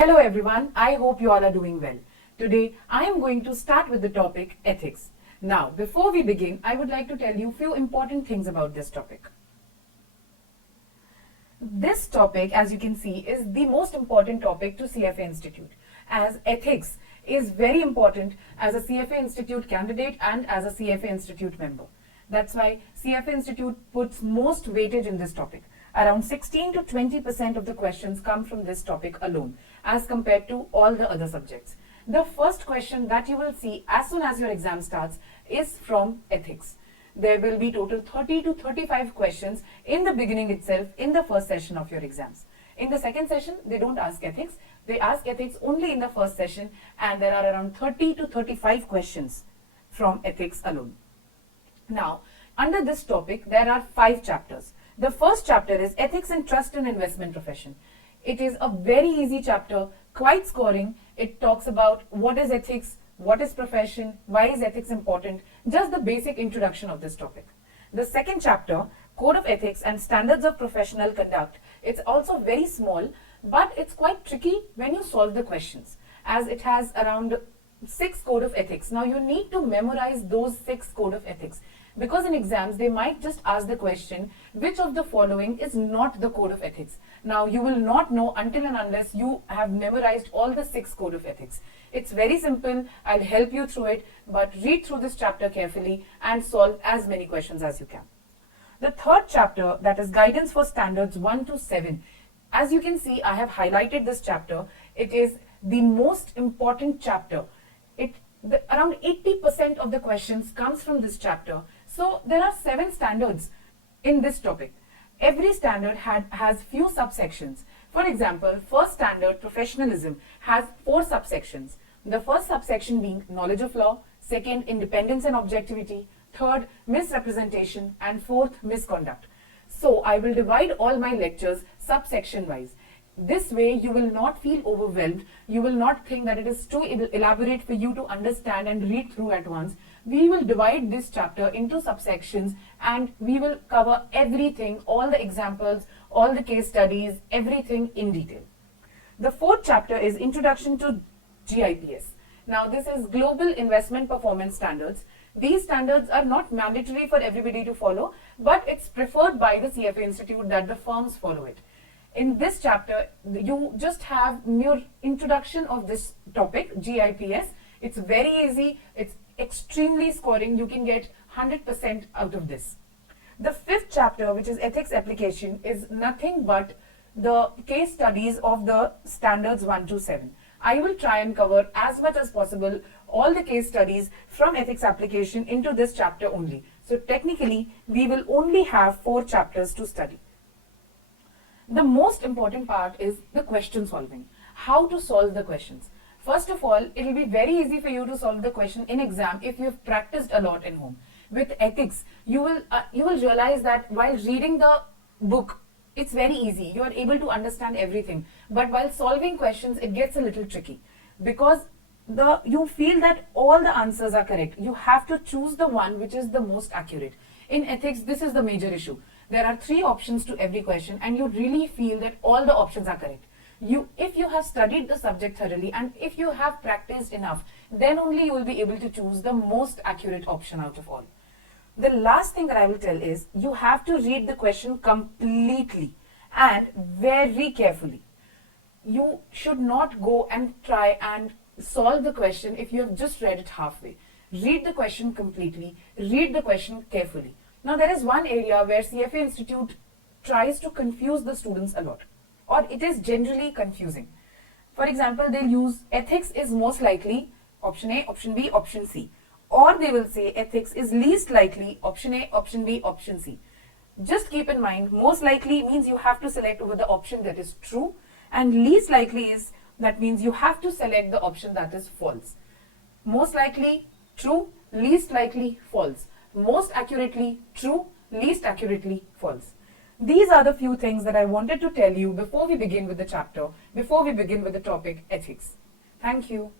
Hello everyone, I hope you all are doing well. Today I am going to start with the topic ethics. Now before we begin, I would like to tell you a few important things about this topic. This topic, as you can see, is the most important topic to CFA Institute, as ethics is very important as a CFA Institute candidate and as a CFA Institute member. That's why CFA Institute puts most weightage in this topic. Around 16 to 20% of the questions come from this topic alone as compared to all the other subjects. The first question that you will see as soon as your exam starts is from ethics. There will be total 30 to 35 questions in the beginning itself in the first session of your exams. In the second session, they don't ask ethics. They ask ethics only in the first session, and there are around 30 to 35 questions from ethics alone. Now, under this topic, there are 5 chapters. The first chapter is Ethics in Trust and Investment Profession. It is a very easy chapter, quite scoring. It talks about what is ethics, what is profession, why is ethics important, just the basic introduction of this topic. The second chapter, Code of Ethics and Standards of Professional Conduct, it's also very small, but it's quite tricky when you solve the questions, as it has around 6 Code of Ethics. Now you need to memorize those 6 Code of Ethics, because in exams they might just ask the question, which of the following is not the Code of Ethics? Now you will not know until and unless you have memorized all the 6 Code of Ethics. It's very simple. I'll help you through it, but read through this chapter carefully and solve as many questions as you can. The third chapter, that is Guidance for Standards 1 to 7. As you can see, I have highlighted this chapter. It is the most important chapter. Around 80% of the questions comes from this chapter. So there are 7 standards in this topic. Every standard has few subsections. For example, first standard, professionalism, has 4 subsections. The first subsection being knowledge of law, second, independence and objectivity, third, misrepresentation, and fourth, misconduct. So I will divide all my lectures subsection wise. This way you will not feel overwhelmed. You will not think that it is too elaborate for you to understand and read through at once. We will divide this chapter into subsections and we will cover everything, all the examples, all the case studies, everything in detail. The fourth chapter is Introduction to GIPS. Now this is Global Investment Performance Standards. These standards are not mandatory for everybody to follow, but it's preferred by the CFA Institute that the firms follow it. In this chapter, you just have mere introduction of this topic, GIPS. It's very easy. It's extremely scoring. You can get 100% out of this. The fifth chapter, which is Ethics Application, is nothing but the case studies of the standards 1 to 7. I will try and cover as much as possible all the case studies from ethics application into this chapter only. So technically, we will only have 4 chapters to study. The most important part is the question solving. How to solve the questions. First of all, it will be very easy for you to solve the question in exam if you have practiced a lot in home. With ethics, you will realize that while reading the book, it's very easy. You are able to understand everything. But while solving questions, it gets a little tricky because you feel that all the answers are correct. You have to choose the one which is the most accurate. In ethics, this is the major issue. There are 3 options to every question and you really feel that all the options are correct. If you have studied the subject thoroughly and if you have practiced enough, then only you will be able to choose the most accurate option out of all. The last thing that I will tell is you have to read the question completely and very carefully. You should not go and try and solve the question if you have just read it halfway. Read the question completely, read the question carefully. Now there is one area where CFA Institute tries to confuse the students a lot, or it is generally confusing. For example, they'll use ethics is most likely option A, option B, option C. Or they will say ethics is least likely option A, option B, option C. Just keep in mind, most likely means you have to select over the option that is true, and least likely that means you have to select the option that is false. Most likely true, least likely false. Most accurately true, least accurately false. These are the few things that I wanted to tell you before we begin with the chapter, before we begin with the topic ethics. Thank you.